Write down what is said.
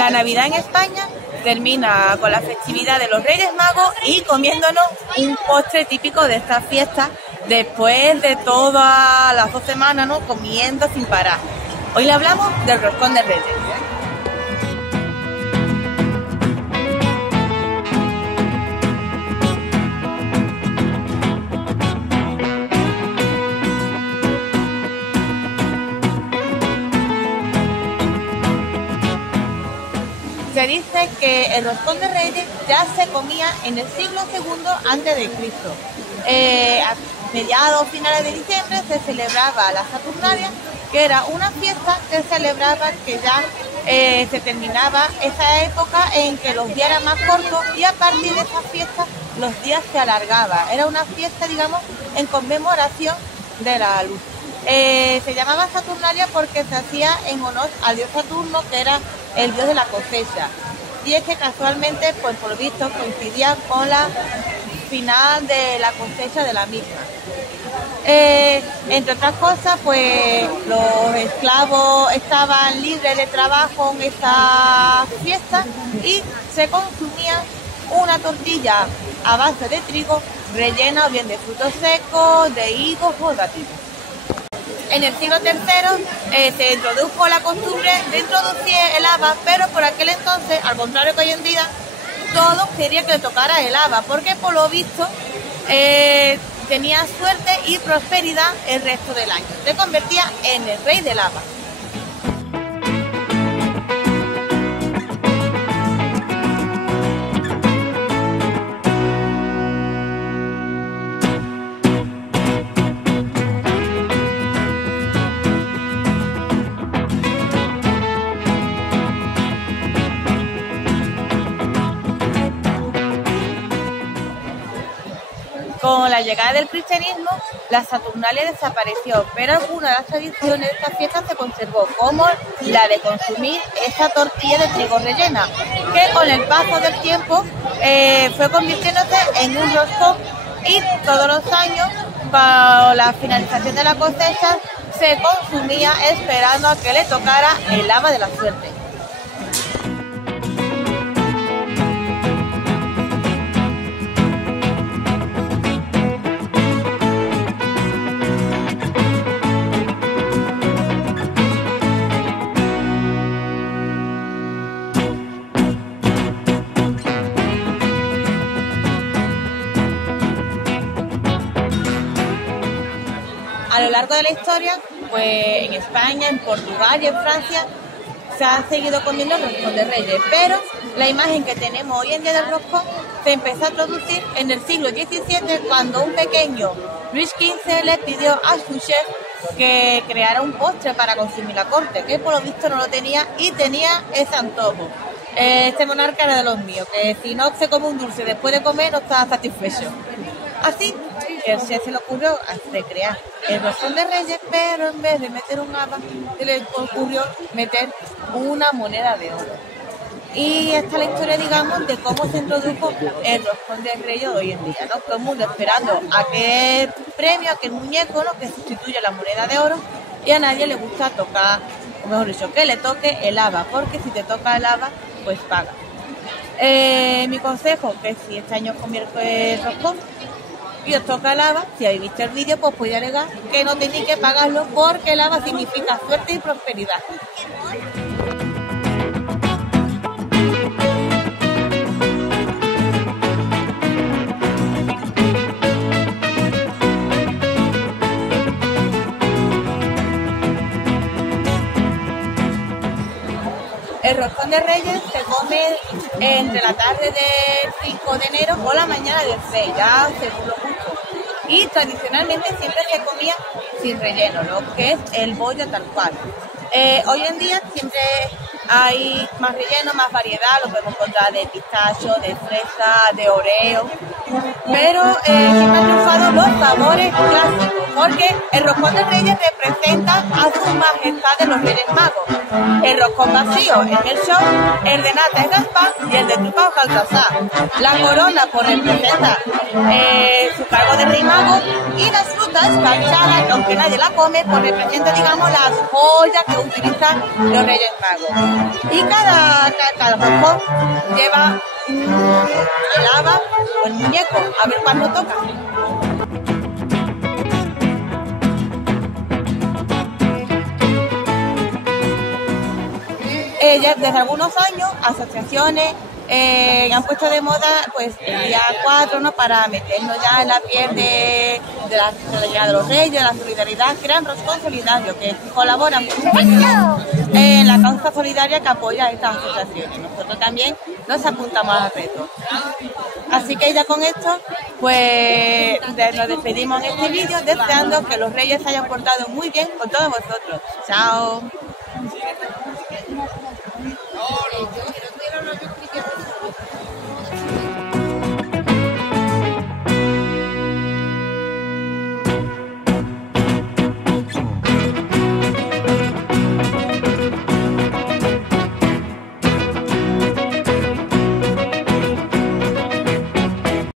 La Navidad en España termina con la festividad de los Reyes Magos y comiéndonos un postre típico de esta fiesta después de todas las 2 semanas, ¿no?, comiendo sin parar. Hoy le hablamos del roscón de Reyes. Se dice que el roscón de Reyes ya se comía en el siglo II a.C. A mediados finales de diciembre se celebraba la Saturnalia, que era una fiesta que celebraba que ya se terminaba esa época en que los días eran más cortos y a partir de esa fiesta los días se alargaban. Era una fiesta, digamos, en conmemoración de la luz. Se llamaba Saturnalia porque se hacía en honor al dios Saturno, que era el dios de la cosecha. Y es que casualmente, pues por lo visto, coincidía con la final de la cosecha de la misma. Entre otras cosas, pues los esclavos estaban libres de trabajo en esta fiesta y se consumía una tortilla a base de trigo rellena o bien de frutos secos, de higos o dátiles. En el siglo III se introdujo la costumbre de introducir el haba, pero por aquel entonces, al contrario que hoy en día, todos querían que le tocara el haba, porque por lo visto tenía suerte y prosperidad el resto del año. Se convertía en el rey del haba. Con la llegada del cristianismo, la Saturnalia desapareció, pero alguna de las tradiciones de esta fiesta se conservó, como la de consumir esa tortilla de trigo rellena, que con el paso del tiempo fue convirtiéndose en un roscón y todos los años, para la finalización de la cosecha, se consumía esperando a que le tocara el haba de la suerte. A lo largo de la historia, pues en España, en Portugal y en Francia se ha seguido comiendo el roscón de Reyes, pero la imagen que tenemos hoy en día del roscón se empezó a introducir en el siglo XVII, cuando un pequeño Luis XV le pidió a su chef que creara un postre para consumir la corte, que por lo visto no lo tenía y tenía ese antojo. Este monarca era de los míos, que si no se come un dulce después de comer no está satisfecho. Así que el chef se le ocurrió recrear el roscón de Reyes, pero en vez de meter un haba, se le ocurrió meter una moneda de oro. Y esta es la historia, digamos, de cómo se introdujo el roscón de Reyes hoy en día, ¿no? Todo el mundo esperando a aquel premio, a aquel muñeco, ¿no?, que sustituye la moneda de oro, y a nadie le gusta tocar, o mejor dicho, que le toque el haba, porque si te toca el haba, pues paga. Mi consejo, que si este año convierto el roscón y os toca el haba, si habéis visto el vídeo, pues podéis alegar que no tenéis que pagarlo, porque el haba significa suerte y prosperidad. El roscón de Reyes se come entre la tarde del 5 de enero o la mañana del 6, ya según lo gusto. Y tradicionalmente siempre se comía sin relleno, lo que es el bollo tal cual. Hoy en día siempre hay más relleno, más variedad, lo podemos encontrar de pistacho, de fresa, de oreo, pero siempre han triunfado los sabores clásicos, porque el roscón de Reyes representa a su majestad de los Reyes Magos. El roscón vacío es el show, el de nata es Gaspar y el de trufa es Baltasar. La corona pues representa su cargo de rey mago, y las frutas canchadas, que aunque nadie la come, pues representa, digamos, las joyas que utilizan los Reyes Magos. Y cada roscón lleva el haba o el muñeco, a ver cuándo toca. Ya desde algunos años, asociaciones han puesto de moda pues el día 4, ¿no?, para meternos ya en la piel de la solidaridad de los Reyes, de la solidaridad. Crean roscón solidario, que colaboran en la causa solidaria que apoya estas asociaciones. Nosotros también nos apuntamos al reto. Así que ya con esto, pues nos despedimos en este vídeo, deseando que los Reyes se hayan portado muy bien con todos vosotros. ¡Chao!